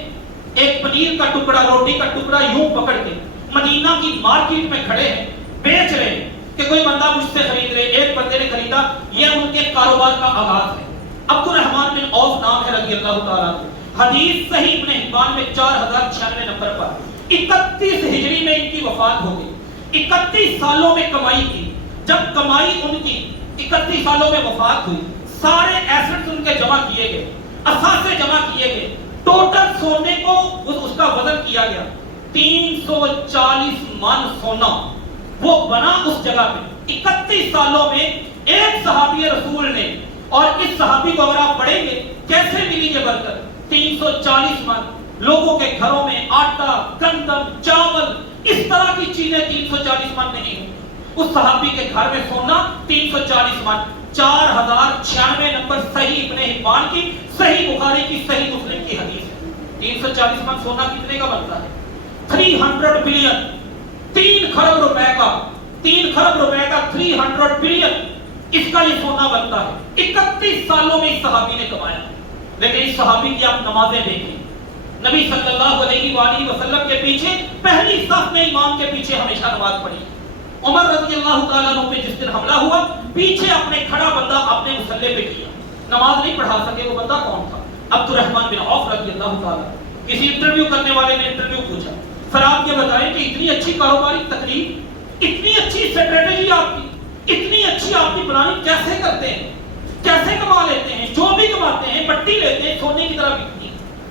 ایک پنیر کا ٹکڑا، روٹی کا ٹکڑا یوں پکڑ کے مدینہ کی مارکیٹ میں کھڑے ہیں، بیچ رہے ہیں کہ کوئی بندہ مجھ سے خرید رہے۔ ایک بندے نے خریدا، یہ ان کے کاروبار کا آغاز ہے۔ عبد الرحمن بن عوف نام ہے رضی اللہ تعالیٰ عنہ۔ حدیث صحیح ابن حبان میں 4096 نمبر پر 31 ہجری میں ان کی وفات ہو گئی۔ 31 سالوں میں کمائی کی، جب کمائی ان کی 31 سالوں میں وفات ہوئی، سارے ایسٹس ان کے جمع کیے گئے، اثاثے جمع کیے گئے، ٹوٹل سونے کو اس کا وزن کیا گیا 340 من سونا وہ بنا اس جگہ پہ 31 سالوں میں ایک صحابی رسول نے۔ اور اس صحابی کو اگر آپ پڑھیں گے کیسے ملی یہ برکت، 340 من، لوگوں کے گھروں میں آٹا، گندم، چاول، اس طرح کی چیزیں 340 من نہیں ہوئی، اس صحابی کے گھر میں سونا 340 من۔ 4096 نمبر صحیح ابن حبان کی، صحیح بخاری کی، صحیح مسلم کی حدیث ہے۔ 340 من سونا کتنے کا بنتا ہے؟ 300 بلین، 3 کھرب روپے کا، 3 کھرب روپے کا 300 بلین اس کا یہ سونا بنتا ہے۔ 31 سالوں میں اس صحابی نے کمایا۔ لیکن اس صحابی کی آپ نمازیں دیکھیں، نبی صلی اللہ علیہ وآلہ وسلم کے پیچھے پہلی صف میں امام کے پیچھے ہمیشہ نماز پڑھی۔ عمر رضی اللہ تعالیٰ عنہ پہ جس دن حملہ ہوا، پیچھے اپنے کھڑا بندہ اپنے مصلے پہ کیا، نماز نہیں پڑھا سکے۔ وہ بندہ کون تھا؟ عبد الرحمن بن عوف رضی اللہ تعالیٰ۔ کسی انٹرویو کرنے والے نے انٹرویو پوچھا، سر آپ یہ بتائیں کہ اتنی اچھی کاروباری تقریب، اتنی اچھی اسٹریٹجی آپ کی، اتنی اچھی آپ کی پلاننگ کیسے کرتے ہیں، کیسے کما لیتے ہیں؟ جو بھی کماتے ہیں پٹی لیتے ہیں، سونے کی طرح بکتی۔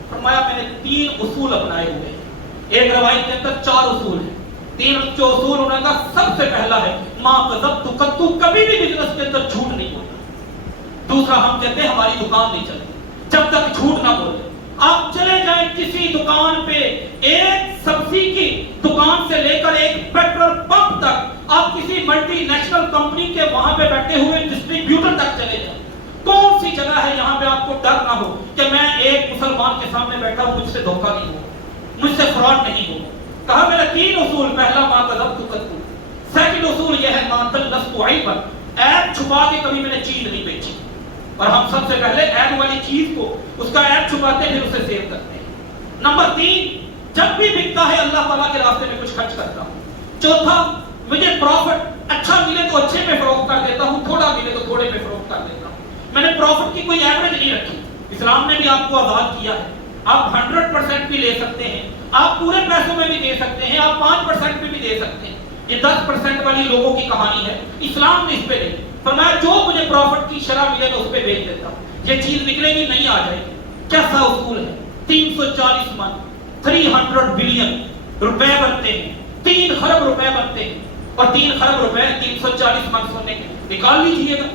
فرمایا میں نے 3 اصول اپنائے ہوئے ہیں۔ ایک روایت کے اندر 4 اصول ہیں۔ 3 جو اصول انہوں نے کہا، سب سے پہلا ہے ما کذبت قط، کبھی بھی بزنس کے اندر جھوٹ نہیں بولنا۔ دوسرا ہم کہتے ہیں ہماری دکان نہیں چلتی جب تک جھوٹ نہ بولے۔ آپ چلے جائیں کسی دکان پہ، ایک سبزی کی دکان سے لے کر ایک پیٹرول پمپ تک، آپ کسی ملٹی نیشنل کمپنی کے وہاں پہ بیٹھے ہوئے ڈسٹریبیوٹر تک چلے جائیں، کون سی جگہ ہے یہاں پہ آپ کو ڈر نہ ہو کہ میں ایک مسلمان کے سامنے بیٹھا ہوں، مجھ سے دھوکہ نہیں ہو، مجھ سے فراڈ نہیں ہو؟ کہا میرا 3 اصول، پہلا ما کذبت قط، سیکنڈ اصول یہ ہے ما دلست عیبا، عیب چھپا کے کبھی میں نے چیز نہیں بیچی۔ اور ہم سب سے پہلے عیب والی چیز کو، اس کا عیب چھپاتے پھر اسے سیو کرتے ہیں۔ نمبر 3، جب بھی بکتا ہے اللہ تعالیٰ کے راستے میں کچھ خرچ کرتا ہوں۔ چوتھا، مجھے پروفٹ اچھا ملے تو اچھے میں فروخت کر دیتا ہوں، تھوڑا ملے تو تھوڑے میں فروخت کر دیتا ہوں۔ میں نے پروفٹ کی کوئی ایوریج نہیں رکھی۔ اسلام نے بھی آپ کو آزاد کیا ہے، آپ 100% بھی لے سکتے ہیں، آپ پورے پیسوں میں بھی دے سکتے ہیں، آپ 5% میں بھی دے سکتے ہیں۔ یہ 10% والی لوگوں کی کہانی ہے، اسلام نے اس پہ نہیں فرمایا جو مجھے پروفٹ کی شرح ملے میں اس پہ بیچ دیتا ہوں، یہ چیز نکلے گی نہیں آ جائے گی۔ کیسا اصول ہے؟ 340 من، 300 بلین روپے بنتے ہیں، 3 کھرب روپے بنتے ہیں، اور 3 کھرب روپے 340 من سونے کے نکال لیجئے گا۔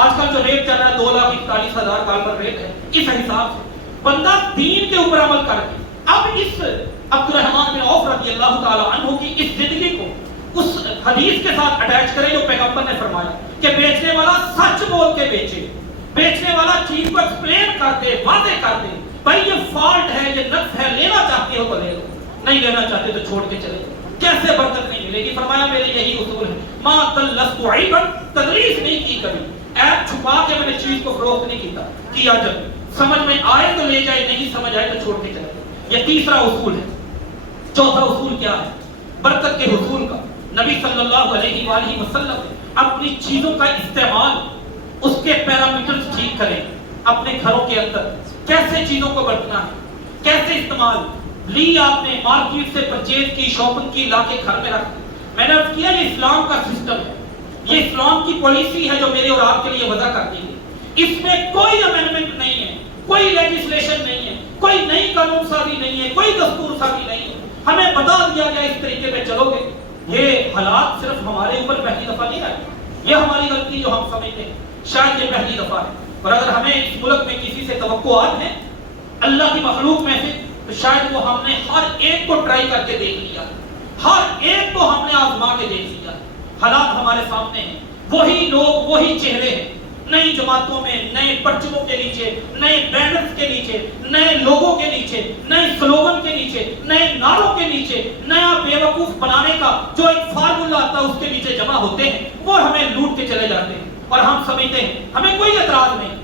آج کل جو ریٹ چل رہا ہے 2,41,000 ڈالر ریٹ ہے، اس حساب سے بندہ دین کے اوپر عمل کر کے اب اس عبد الرحمن بن عوف رضی اللہ تعالیٰ عنہ کی اس زندگی کو اس حدیث کے ساتھ اٹیچ کرے جو پیغمبر نے فرمایا کہ بیچنے والا سچ بول کے بیچے، بیچنے والا چیز کو ایکسپلین کر دے، واضح کر دے، بھائی یہ فالٹ ہے، یہ نقص ہے، لینا چاہتے ہو تو لے لو، نہیں لینا چاہتے تو چھوڑ کے چلے جاؤ، کیسے برکت نہیں ملے گی؟ فرمایا میرے یہی اصول ہے، ما دلست عیبا، تدلیس نہیں کی کبھی، عیب چھپا کے میں نے چیز کو فروخت نہیں کیا جب سمجھ میں آئے تو لے جائے، نہیں سمجھ آئے تو چھوڑ کے چلے جائے۔ یہ تیسرا اصول ہے۔ چوتھا اصول کیا ہے برکت کے حصول کا؟ نبی صلی اللہ علیہ وآلہ وسلم اپنی چیزوں کا استعمال، اس کے پیرامیٹرز ٹھیک کریں اپنے گھروں کے اندر، کیسے چیزوں کو برتنا ہے، کیسے استعمال لی، آپ نے مارکیٹ سے پرچیز کی، شاپنگ کی، لا کے گھر میں رکھ۔ میں نے عرض کیا یہ اسلام کا سسٹم ہے، یہ اسلام کی پالیسی ہے جو میرے اور آپ کے لیے وضع کر دی گئی۔ اس میں کوئی امینڈمنٹ نہیں ہے، کوئی لیجسلیشن نہیں ہے، کوئی نئی قانون سازی نہیں ہے، کوئی دستور سازی نہیں ہے۔ ہمیں بتا دیا گیا اس طریقے پہ چلو گے۔ یہ حالات صرف ہمارے اوپر پہلی دفعہ نہیں آئے، یہ ہماری غلطی جو ہم سمجھتے ہیں شاید یہ پہلی دفعہ ہے، اور اگر ہمیں اس ملک میں کسی سے توقعات ہیں اللہ کی مخلوق میں سے، تو شاید وہ ہم نے ہر ایک کو ٹرائی کر کے دیکھ لیا، ہر ایک کو ہم نے آزما کے دیکھ لیا۔ حالات ہمارے سامنے ہیں، وہی لوگ، وہی چہرے ہیں، نئی جماعتوں میں نئے پرچموں کے نیچے، نئے بینرز کے نیچے، نئے لوگوں کے نیچے، نئے سلوگن کے نیچے، نئے نعروں کے نیچے نیا بیوقوف بنانے کا جو ایک فارمولا آتا ہے اس کے نیچے جمع ہوتے ہیں، وہ ہمیں لوٹ کے چلے جاتے ہیں اور ہم سمجھتے ہیں ہمیں کوئی اعتراض نہیں،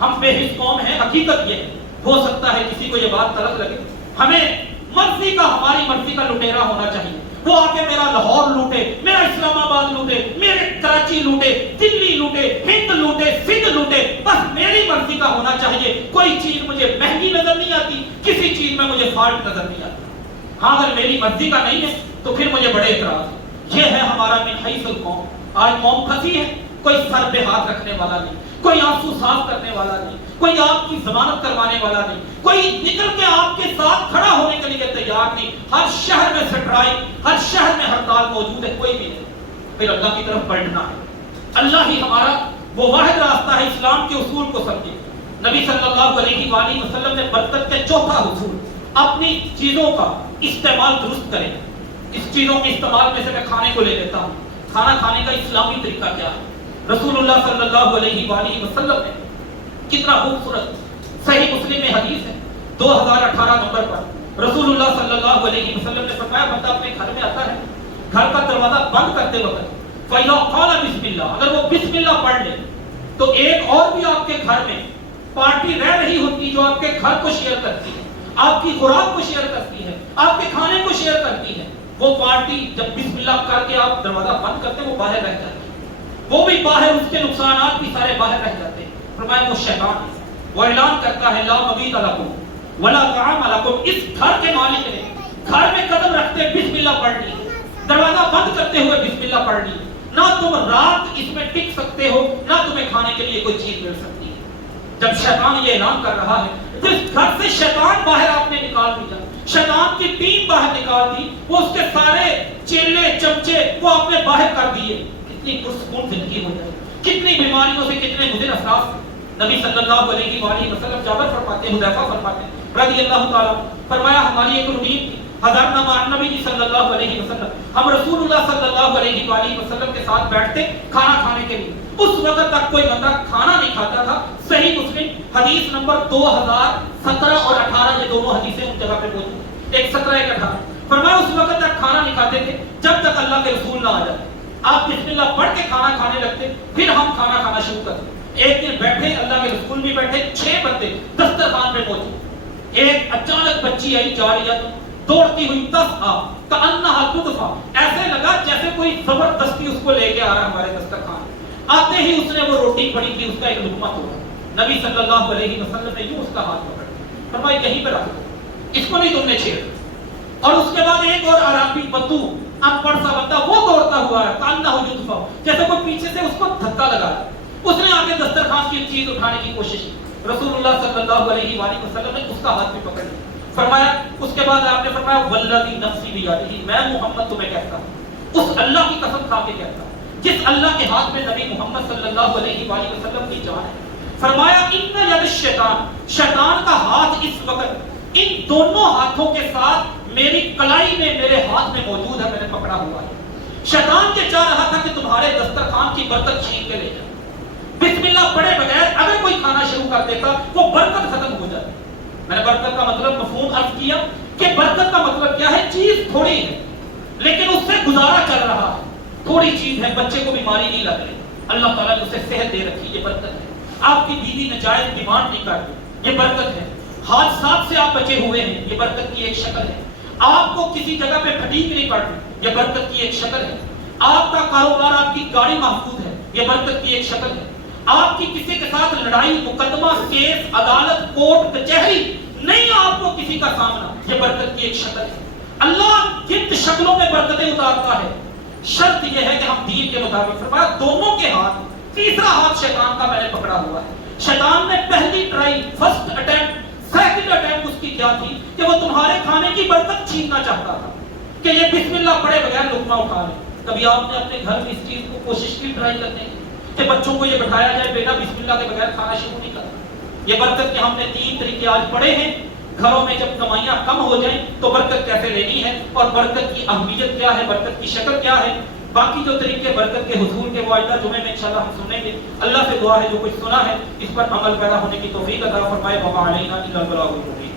ہم بے حس قوم ہیں۔ حقیقت یہ ہے، ہو سکتا ہے کسی کو یہ بات غلط لگے، ہمیں مرضی کا، ہماری مرضی کا لٹیرا ہونا چاہیے، وہ آ کے میرا لاہور لوٹے، میرا اسلام آباد لوٹے، میرے کراچی لوٹے، دلی لوٹے، ہند لوٹے، سندھ لوٹے، بس میری مرضی کا ہونا چاہیے۔ کوئی چیز مجھے مہنگی نظر نہیں آتی، کسی چیز میں مجھے فالٹ نظر نہیں آتا۔ ہاں اگر میری مرضی کا نہیں ہے تو پھر مجھے بڑے اعتراض ہیں۔ یہ ہے ہمارا من حیث القوم۔ آج قوم پھنسی ہے، کوئی سر پہ ہاتھ رکھنے والا نہیں، کوئی آنسو صاف کرنے والا نہیں، کوئی آپ کی ضمانت کروانے والا نہیں، کوئی نکل کے آپ کے ساتھ کھڑا ہونے کے لیے تیار نہیں۔ ہر شہر میں سٹرائک، ہر شہر میں ہڑتال موجود ہے، کوئی بھی نہیں۔ پھر اللہ کی طرف پلٹنا ہے۔ اللہ ہی ہمارا وہ واحد راستہ ہے، اسلام کے اصول کو سمجھے۔ نبی صلی اللہ علیہ وآلہ وسلم نے برکت کے چوتھا اصول، اپنی چیزوں کا استعمال درست کریں۔ اس چیزوں کے استعمال میں سے میں کھانے کو لے لیتا ہوں۔ کھانا کھانے کا اسلامی طریقہ کیا ہے؟ رسول اللہ صلی اللہ علیہ وآلہ وسلم نے کتنا خوبصورت صحیح مسلم میں حدیث ہے 2018 نمبر پر، رسول اللہ صلی اللہ علیہ وسلم نے فرمایا بندہ اپنے گھر میں آتا ہے، گھر کا دروازہ بند کرتے وقت فَإِذَا قَالَ بِسْمِ اللَّهِ، اگر وہ بسم اللہ پڑھ لے تو ایک اور بھی آپ کے گھر میں پارٹی رہ رہی ہوتی جو آپ کے گھر کو شیئر کرتی ہے، آپ کی خوراک کو شیئر کرتی ہے، آپ کے کھانے کو شیئر کرتی ہے، وہ پارٹی جب بسم اللہ کر کے آپ دروازہ بند کرتے ہیں وہ باہر رہ جاتی ہے، وہ بھی باہر، اس کے نقصانات بھی سارے باہر رہ جاتے ہیں۔ فرمایا وہ شیطان ہے، وہ اعلان کرتا ہے لا مبیت لکم ولا طعام لکم، اس گھر کے مالک نے گھر میں قدم رکھتے بسم اللہ پڑھ لی، دروازہ بند کرتے ہوئے بسم اللہ پڑھ لی، نہ تم رات اس میں ٹک سکتے ہو، نہ تمہیں کھانے کے لیے کوئی چیز مل سکتی ہے۔ جب شیطان یہ اعلان کر رہا ہے، جس گھر سے شیطان باہر آپ نے نکال دیا، شیطان کی ٹیم باہر نکال دی، وہ اس کے سارے چیلے چمچے وہ آپ نے باہر کر دیے، کتنی پرسکون زندگی ہو جائے، کتنی بیماریوں سے کتنے مضر اثرات۔ نبی صلی اللہ علیہ وآلہ وسلم جابر فرماتے ہیں، حذیفہ فرماتے ہیں رضی اللہ تعالیٰ، فرمایا ہماری ایک روٹین تھی، حضرنا مع نبی صلی اللہ علیہ وسلم، ہم رسول اللہ صلی اللہ علیہ وآلہ وسلم کے ساتھ بیٹھتے کھانا کھانے کے لیے، اس وقت تک کوئی بندہ کھانا نہیں کھاتا تھا۔ صحیح مسلم حدیث نمبر 2017 اور 18، یہ دونوں حدیثیں اس جگہ پہ موجود ہیں، ایک 17 ایک 18۔ فرمایا اس وقت تک کھانا نہیں کھاتے تھے جب تک اللہ کے رسول نہ آ جاتے، آپ بسم اللہ پڑھ کے کھانا کھانے لگتے، پھر ہم کھانا کھانا شروع کرتے۔ ایک دن بیٹھے، اللہ کے رسول بھی بیٹھے، 6 بندے دسترخوان پہ موجود، ایک اچانک بچی آئی جاریہ دوڑتی ہوئی تسعی کأنہا تدفع، ایسے لگا جیسے کوئی زبردستی اس کو لے کے آ رہا ہمارے دسترخوان۔ آتے ہی اس نے وہ روٹی پڑی تھی، اس کا ایک لقمہ توڑا، نبی صلی اللہ علیہ وسلم نے یوں اس کا ہاتھ پکڑا، فرمایا یہیں پہ رکھ دو، اس کو نہیں تم نے چھیڑا۔ اور اس کے بعد ایک اور عربی بدو ان پڑھ سا بندہ وہ دوڑتا ہوا ہے، کاننا ہو یدفع، جیسے کوئی پیچھے سے اس کو دھکا لگا ہے، اس نے آ کے دسترخوان کی چیز اٹھانے کی کوشش کی، رسول اللہ صلی اللہ علیہ وآلہ وسلم نے اس کا ہاتھ بھی پکڑ لیا۔ فرمایا اس کے بعد آپ نے فرمایا والذی نفسی بیدہ، میں محمد تمہیں کہتا ہوں، اس اللہ کی قسم کھا کے کہتا ہوں جس اللہ کے ہاتھ میں نبی محمد صلی اللہ علیہ وآلہ وسلم کی جان ہے، فرمایا ان ید الشیطان، شیطان کا ہاتھ اس وقت ان دونوں ہاتھوں کے ساتھ میری کلائی میں، میرے ہاتھ میں موجود ہے، میں نے پکڑا ہوا ہے۔ شیطان یہ چاہ رہا تھا کہ تمہارے دسترخوان کی برکت چھین کے لے جائے، بسم اللہ پڑھے بغیر اگر کوئی کھانا شروع کر دیتا وہ برکت ختم ہو جاتی۔ میں نے برکت کا مطلب مفہوم عرض کیا کہ برکت کا مطلب کیا ہے، چیز تھوڑی ہے لیکن اس سے گزارا چل رہا ہے، تھوڑی چیز ہے، بچے کو بیماری نہیں لگ رہی، اللہ تعالیٰ نے اسے صحت دے رکھی، یہ برکت ہے۔ آپ کی بیوی ناجائز ڈیمانڈ نہیں کرتی، یہ برکت ہے۔ حادثات سے آپ بچے ہوئے ہیں، یہ برکت کی ایک شکل ہے۔ آپ کو کسی جگہ پہ پھٹیک نہیں پڑ رہی، یہ برکت کی ایک شکل ہے۔ آپ کا کاروبار، آپ کی گاڑی محفوظ ہے، یہ برکت کی ایک شکل ہے۔ آپ کی کسی کے ساتھ لڑائی، مقدمہ، کیس، عدالت، کورٹ، کچہری نہیں آپ کو کسی کا سامنا، یہ برکت کی ایک شکل ہے۔ اللہ کن شکلوں میں برکتیں اتارتا ہے، شرط یہ ہے کہ ہم دین کے مطابق۔ فرمایا دونوں کے ہاتھ، تیسرا ہاتھ شیطان کا میں نے پکڑا ہوا ہے۔ شیطان نے پہلی try, first attempt, second attempt اس کی کیا تھی کہ وہ تمہارے کھانے کی برکت چھیننا چاہتا تھا کہ یہ بسم اللہ پڑھے بغیر لقمہ اٹھا لے۔ کبھی آپ نے اپنے گھر میں اس چیز کو کوشش کی ٹرائی کرنے کی کہ بچوں کو یہ بٹھایا جائے بیٹا بسم اللہ کے بغیر کھانا شروع نہیں کرنا؟ یہ برکت کے ہم نے 3 طریقے آج پڑھے ہیں۔ گھروں میں جب کمائیاں کم ہو جائیں تو برکت کیسے لینی ہے اور برکت کی اہمیت کیا ہے، برکت کی شکل کیا ہے، باقی جو طریقے برکت کے حصول کے وہ آئندہ جمعے میں انشاءاللہ ہم سنیں گے. اللہ سے دعا ہے جو کچھ سنا ہے اس پر عمل پیدا ہونے کی توفیق عطا فرمائے. وما علینا الا البلاغ المبین.